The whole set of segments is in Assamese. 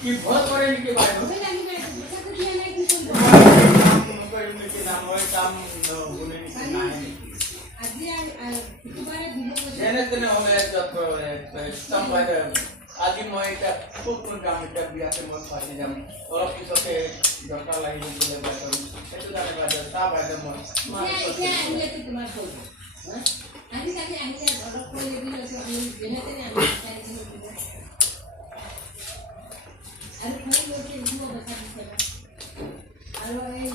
कि बहुत बड़े निके भाई আজি মই এটা খুব কাম এটা বিয়াতে মই ফাঁচি যাম অলপ পিছতে দৰকাৰ লাগিব বোলে বাইদেউ সেইটো কাৰণে বাইদেউ তাৰ বাইদেউ মই এতিয়া আহিলে তোমাৰ কৰিব আজিকালি আহিলে অলপ কৈ দিবি আমি যেনেতে আমি আৰু খালি লোকে দিব কথা দিছে আৰু এই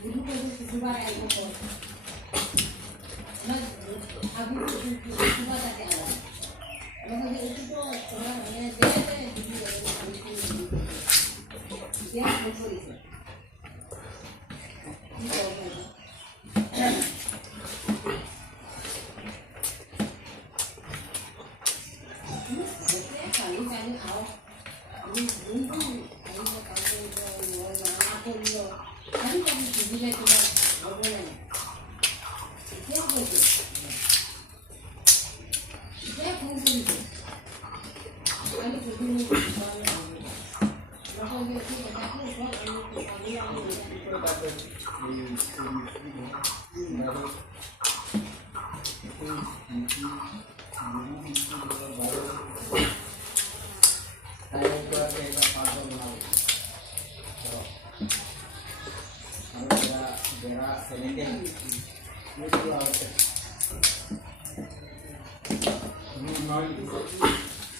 বুঢ়ী কৰি দুবাৰ আহিব কয় আমাৰ আগু দুবাৰ তাকে আলা আমাকে এইটো তো তোৰা মানে যেতে দিবি দিয়া কৰিছে কি করবে খালি খালি খাও আমি বুঝি আমি তো কাছে না করলো আমি তো বুঝিলে তোমার হবে না কি হবে क्या फोन करिए আমি তো দিন লোক যে কি দেখো সব আমি করে বাতে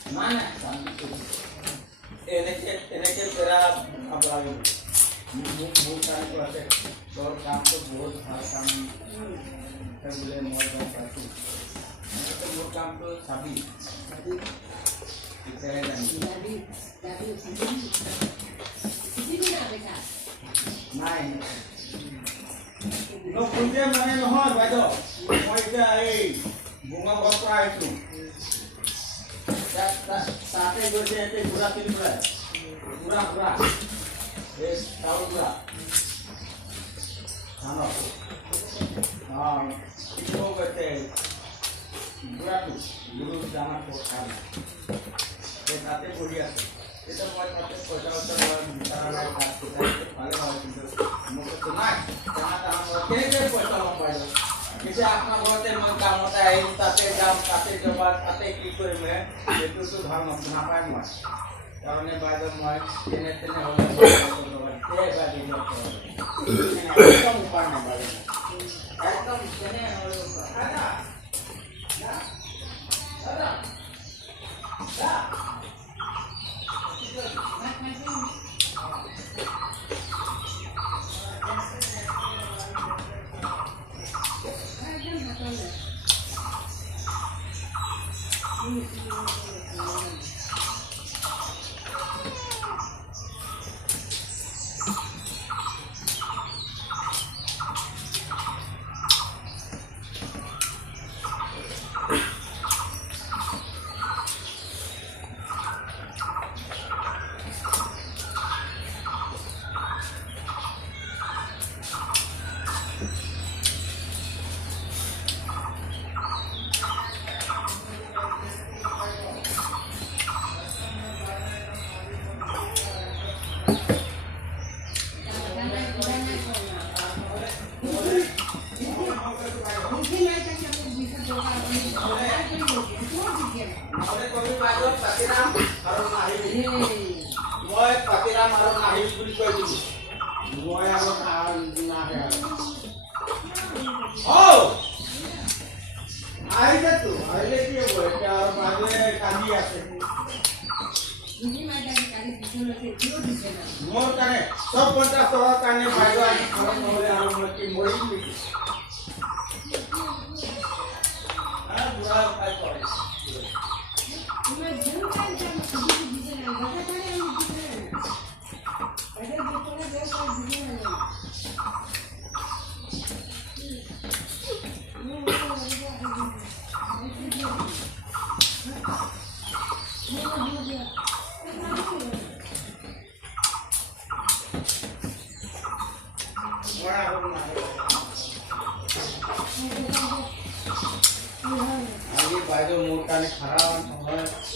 mana ini kira apa lagi bukan kuasa dor kampus बहुत काम boleh mulai satu itu dor kampus sabi kita jadi ini apa kan main lo punya mana noh bado mau itu bunga bapra itu साथे गोटे एते पूरा तीन पूरा ये ताऊ पूरा हां हां इसको कहते पूरा तू गुरु जाना को खाना ये साथे बढ़िया ये तो मैं कहते पचास तारा का वाले मुझे तो ना जहां के पैसा लंबाई किसी अपना बोलते मन काम होता है ताते जाम ताते जबात ताते की कोई में ये तो धर्म अपना पाए मत कारण बाद में तेने तेने होला ते बादी न एकदम ऊपर ना बादी एकदम तेने होला दादा सब पंचा सवा काने फायदा आणि खरं नवले आरोग्याची मोहीम लिखी हा बुरा काय करायचं तुम्ही जरूर काय काम तुम्ही दिले नाही बघा काय आम्ही दिले नाही अरे देखोना देव काय दिले नाही বাইদেউ মোৰ কাৰণে খাৰা নহয়